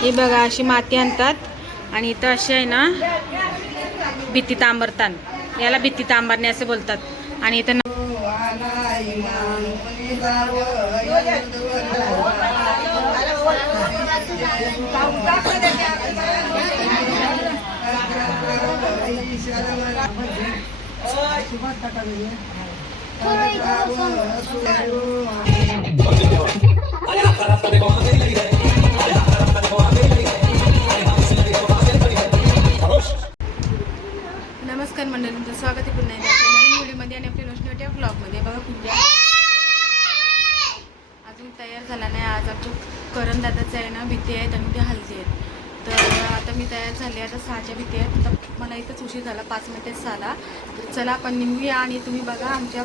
ही बघा अशी माती आणतात आणि इथं अशी आहे ना भित्ती तांबरतात, याला भित्ती तांबरणे असे बोलतात। आणि इथं नमस्कार मंडळी, तुमचं स्वागत आहे पुन्हा एकदा नवीन व्हिडिओमध्ये आणि आपल्या रोशनीवाटी ब्लॉगमध्ये। बघा पूजा अजून तयार झाला नाही। आज आमच्या करण दादाचं आहे ना भीती आहेत आणि ते हल्दी आहेत, तर आता मी तयार झाले। आता 6च्या भीती आहेत, तर मला इथंच उशीर झाला, 5 मिनिटेच झाला। तर चला आपण निघूया आणि तुम्ही बघा आमच्या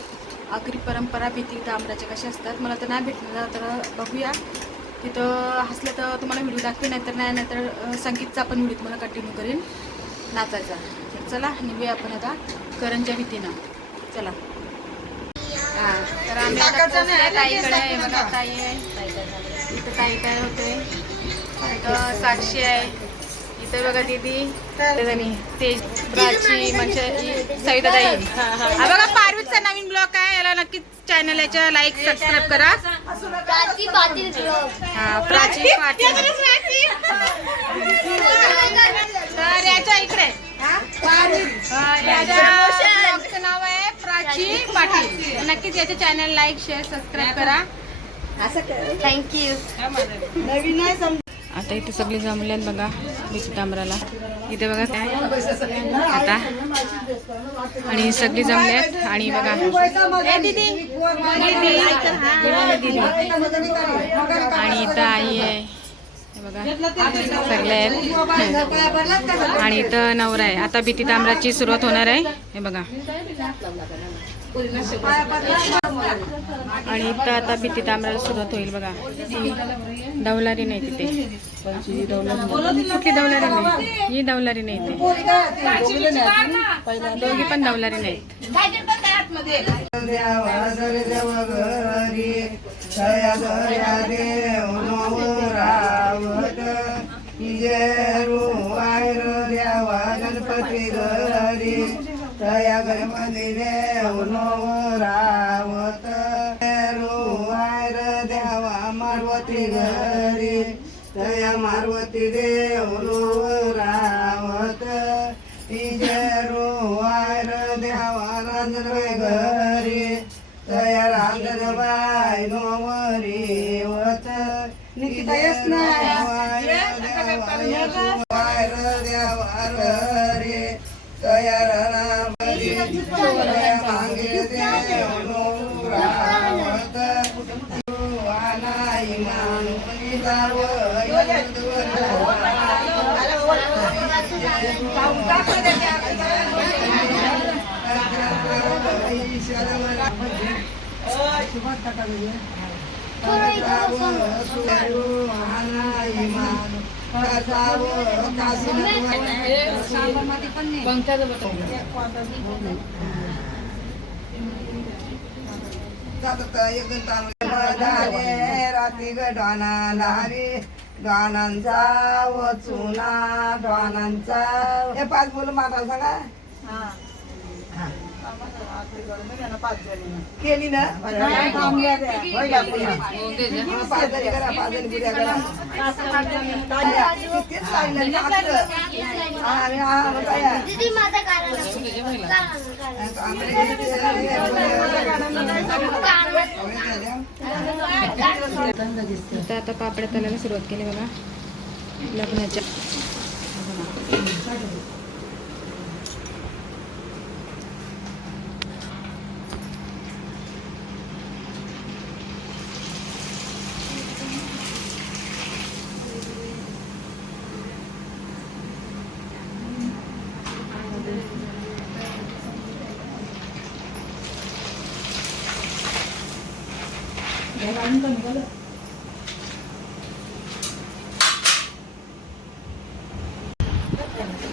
आगरी परंपरा भीती तांबराच्या कशा असतात। मला तर नाही भेटणार, तर बघूया तिथं हसलं तर तुम्हाला व्हिडिओ दाखवे, नाहीतर नाही, नाहीतर संगीतचा आपण व्हिडिओ तुम्हाला कंटिन्यू करेन नाचायचा। तर चला निघूया आपण आता करणच्या भीतीनं, चला। हां, तर आम्ही आता पोहोचले ताईकडे आहे। बघा ताई आहे इथं, ताई काय होते इथं, साक्षी आहे इथं, बघा दीदी तेज, प्राची, म्हणजे सविता ताई। हा बघा पारवीचा नवीन ब्लॉग आहे, याला नक्कीच चॅनल याच्या लाईक सबस्क्राईब करा। प्राची पाटील ब्लॉग, हां प्राची पाटील। तर याच्या इकडे याच्या नाव आहे प्राची पाटील, नक्कीच याचे चॅनल लाईक शेअर सबस्क्राईब करा, थँक्यू। नवीन आहे आता इथे सगळे जमले बघा भीती तांबराला, इथे बघा काय आता, आणि सगळी जमल्यात। आणि बघा दीदी आणि इथं आई आहे बघा, सगळे आहेत। आणि इथं नवरा आहे। आता भीती तांबराची सुरुवात होणार आहे, हे बघा। आणि इथं आता भीती तांबराला सुरुवात होईल बघा। दौलारी नाही तिथे, कुठली दौलारी नाही, ही दौलारी नाही इथे, दोघी पण दौलारी नाहीत। गणपती घरी तया गणपती देव रावत वायर देवा मारवती घरी तया मारवती देव रावत वायर देवा रांजणबाई घरी तया रांजणबाई नोवरीवत निकितायच नाही वायर देवा रे तया राणाबरी तया मागे देव रावत वानाई मानुनी जाव रात्री गडवाना दारी डॉनांचा वचुना डॉनांचा हे 5 बोल माता सांगा केली ना 5 जणी करा 5 जणी पुऱ्या करा आता पापड्या तळायला सुरुवात केली बघा लग्नाच्या।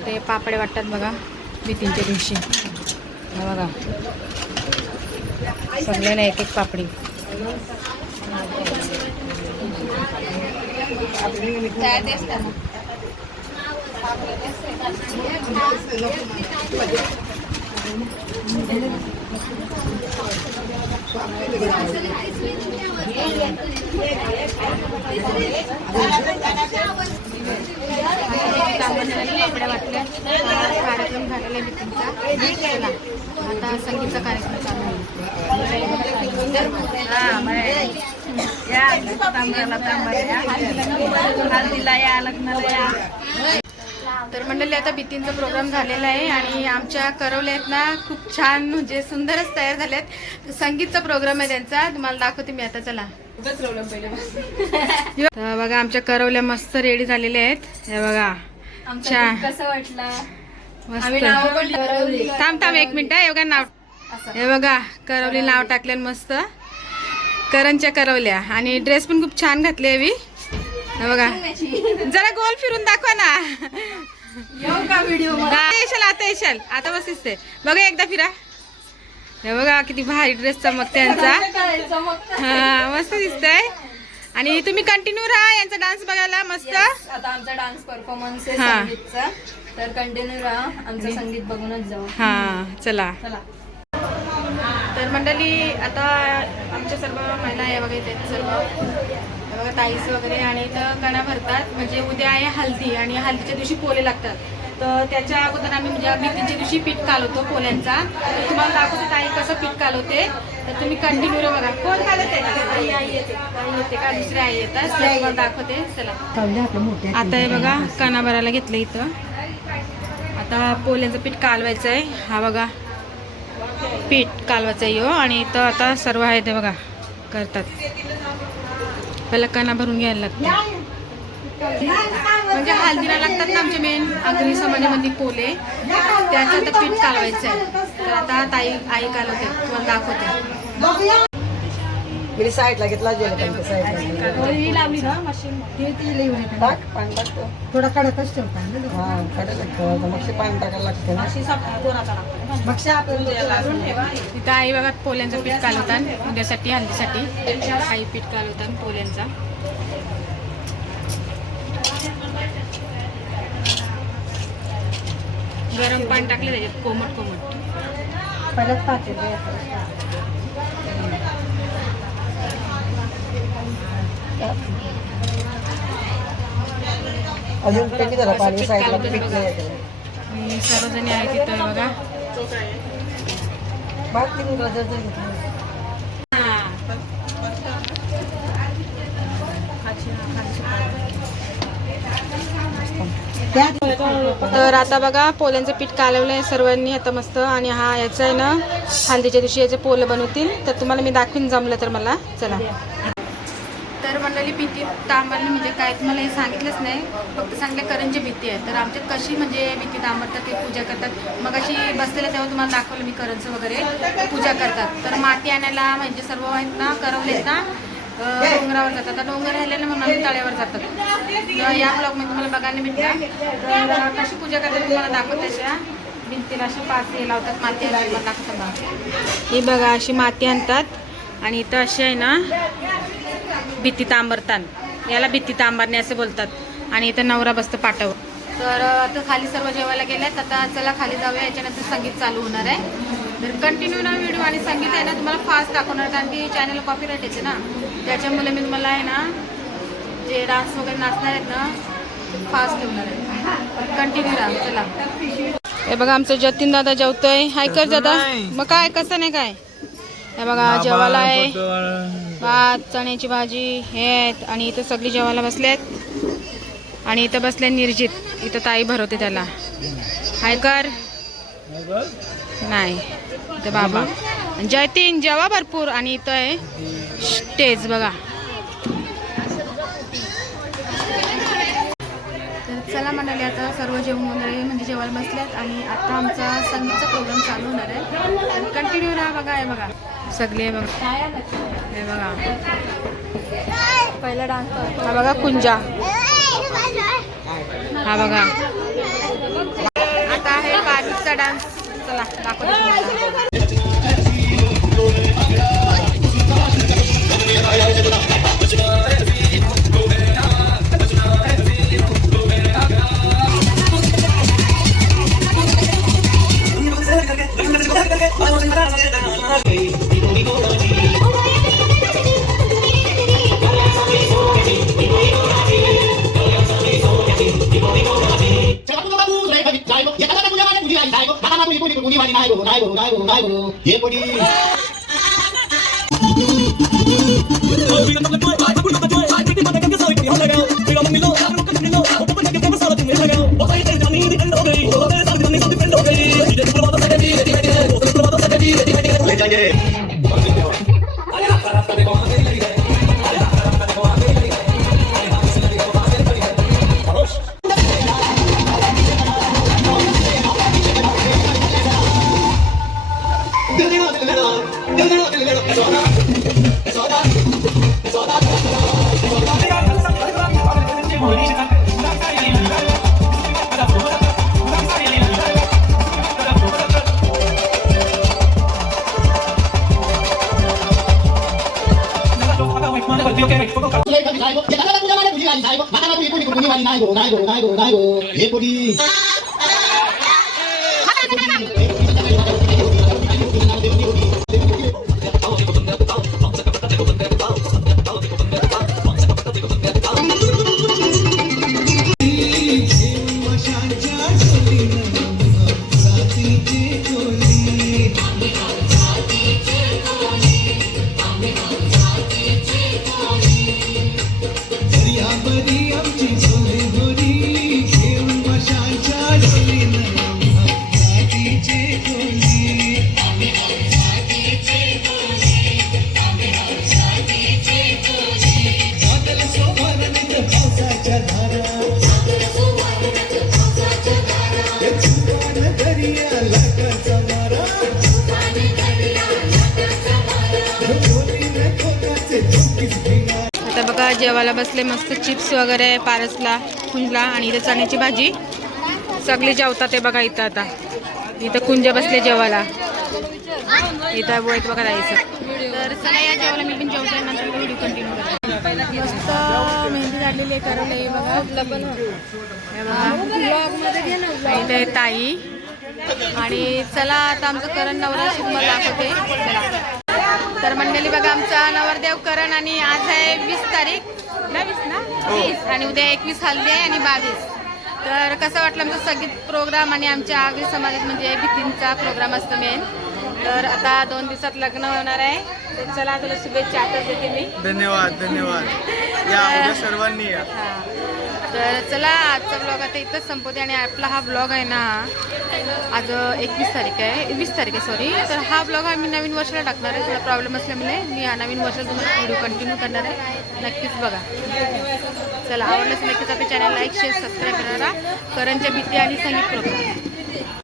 ते पापडे वाटतात बघा भीतींच्या दिवशी, बघा सगळ्यांना एक एक पापडी। कपड्या वाटल्या. कार्यक्रम झालेला आहे मीटिंगचा. चला आता संगीतचा कार्यक्रम चालू आहे. तर मंडळी आता बितींचा प्रोग्राम झालेला आहे आणि आमच्या करवल्या आहेत ना खूप छान म्हणजे सुंदरच तयार झाल्यात. संगीतचा प्रोग्राम आहे त्यांचा, तुम्हाला दाखवते मी आता. चला तर बघा आमच्या करवल्या मस्त रेडी झालेल्या आहेत. हे बघा कसं वाटलं? थांब थांब 1 मिनिट. हे बघा नाव, हे बघा करवली नाव टाकले मस्त. करंच्या करवल्या आणि ड्रेस पण खूप छान घातले हवी. हे बघा जरा गोल फिरून दाखवा ना. येशाल आता, येशाल आता. बस दिसते बघा एकदा फिरा. हे बघा किती भारी ड्रेस चमकते यांचा. हा मस्त दिसतंय. आणि तुम्ही कंटिन्यू राहा यांचा डान्स बघायला मस्त. आता आमचा डान्स परफॉर्मन्स आहे संगीतचा, तर कंटिन्यू राहा, आमचं संगीत बघूनच जाऊ. हा चला. चला. तर मंडळी आता आमच्या सर्व महिला आहे बघा इथे सर्व. हे बघा ताईस वगैरे आणि इथं कणा भरतात. म्हणजे उद्या आहे हल्दी आणि हल्दीच्या दिवशी पोले लागतात. तर त्याच्या अगोदर आम्ही म्हणजे बितीच्या दिवशी पीठ कालवतो पोल्यांचा. तर तुम्हाला दाखवते ताई कसं पीठ कालवते. तर तुम्ही कंटिन्यू बघा. कोण कालवते? आई येते का दुसरी आई येतात ते तुम्हाला दाखवते. चला आता हे बघा कणा भरायला घेतलं इथं. आता पोल्यांचं पीठ कालवायचं आहे. हा बघा पीठ कालवायचं आहे आणि इथं आता सर्व आहे ते बघा करतात. पहिला कणा भरून घ्यायला लागतं. म्हणजे हल्दीला लागतात ना आमच्या मेन अग्नी समाजामध्ये पोले, त्याचं आता पीठ कालवायचं आहे. तर आता ताई आई कालवते, तुम्हाला दाखवते. साईडला घेतला थोडा कडकच ठेवता. मग पाणी टाकायला लागतं. तिथं आई बघा पोल्यांचं पीठ कालवतात उद्यासाठी हल्दीसाठी. आई पीठ कालवतात पोल्यांचा. गरम पाणी टाकलं त्याच्यात कोमट कोमट. परत पाते अजून पेटी झाला पाणी साईडला पीठ नाही. सर्वजणी आहेत तिथं बघा. तर आता बघा पोल्यांचं पीठ कालवलं आहे सर्वांनी आता मस्त. आणि हा याचं आहे ना हल्दीच्या दिवशी याचे पोलं बनवतील. तर तुम्हाला मी दाखवीन जमलं तर मला. चला. तर मंडळी भीती तांबरणी म्हणजे काय तुम्हाला हे सांगितलंच नाही, फक्त चांगल्या करंजी भीती आहे. तर आमच्यात कशी म्हणजे भीती तांबरतात ते पूजा करतात. मग अशी बसलेलं तेव्हा तुम्हाला दाखवलं मी करंज वगैरे पूजा करतात. तर माती आणायला म्हणजे सर्व आहेत ना करवलेत ना डोंगरावर जातात. आता डोंगर राहिलेलं म्हणून आम्ही तळ्यावर जातात. तर या ब्लॉगमध्ये तुम्हाला बघायला भेटलं. तर कशी पूजा करतात तुम्हाला दाखवत. त्याच्या भिंतीला अशी 5 हे लावतात माती आणायला दाखवतात बघा. ही बघा अशी माती आणतात आणि इथं अशी आहे ना भीती तांबरतात. याला भीती तांबरणे असे बोलतात. आणि इथं नवरा बसतो पाटावर. तर आता खाली सर्व जेवायला गेल्यात. आता चला खाली जाऊया. याच्यानंतर संगीत चालू होणार आहे. तर कंटिन्यू ना व्हिडिओ आणि संगीत आहे ना तुम्हाला फास्ट दाखवणार, कारण की चॅनलला कॉपीराईट येते ना, त्याच्यामुळे मी तुम्हाला आहे ना जे डान्स वगैरे नाचणार आहेत ना फास्ट ठेवणार आहे. कंटिन्यू राहा. चला. हे बघा आमचं जतीन दादा जेवतोय. हाय कर दादा. मग काय कसं नाही काय. हे बघा जेवायला आहे भात चण्याची भाजी हे आहेत. आणि इथं सगळी जेवायला बसलेत. आणि इथं बसले निर्जित. इथं ताई भरवते त्याला. हाय कर नाही इथं बाबा. जयतीन जेवा भरपूर. आणि इथं आहे स्टेज बघा. तर चला म्हणाले आता सर्व जेवण वगैरे म्हणजे जेवायला बसल्यात. आणि आता आमचा संगीतचा प्रोग्राम चालू होणार आहे. कंटिन्यू राहा. बघा हे बघा सगळे आहे बघा. हे बघा पहिला डान्स हा बघा कुंजा. हा बघा आता आहे कार्तिकचा डान्स. चला दाखवतो तुम्हाला. कुणी वाली नाही गो नाही गो नाही गो नाही गो हे पोटी हे पोटी आता बघा जेवायला बसले मस्त चिप्स वगैरे पारसला कुंजला आणि इथं चण्याची भाजी सगळी जेवतात ते बघा इथं आता इथं कुंज बसले जेवायला इथं बोलत बघा जायचं तर चला या जेवायला मी पण जेवते नंतर व्हिडिओ कंटिन्यू करते मस्त मेहंदी झालेली आहे करवलं हे बघा हे बघा इथं आहे ताई आणि चला आता आमचं करण नवरा तुम्हाला दाखवते चला तर मंडळी बघा आमचा नवरदेव करण आणि आज आहे 20 तारीख 20 ना 20 आणि उद्या 21 हल्दी आहे आणि 22 तर कसं वाटलं आमचं संगीत प्रोग्राम आणि आमच्या आगरी समाजात म्हणजे भीतींचा प्रोग्राम असतो मेन तर आता 2 दिवसात लग्न होणार आहे तर चला तुला शुभेच्छा आताच देते मी धन्यवाद धन्यवाद या उद्या सर्वांनी या तर चला आजचा ब्लॉग आता इथंच संपवते आणि आपला हा ब्लॉग आहे ना आज 21 तारीख आहे 20 तारीख आहे सॉरी तर हा ब्लॉग आम्ही नवीन वर्षाला टाकणार आहे थोडा प्रॉब्लेम असल्यामुळे मी हा नवीन वर्षाला तुम्हाला व्हिडिओ कंटिन्यू करणार आहे नक्कीच बघा चला आवडल्यास नक्कीच आपल्या चॅनल लाईक शेअर सबस्क्राईब करा करणच्या भीती आणि संगीत प्रोग्राम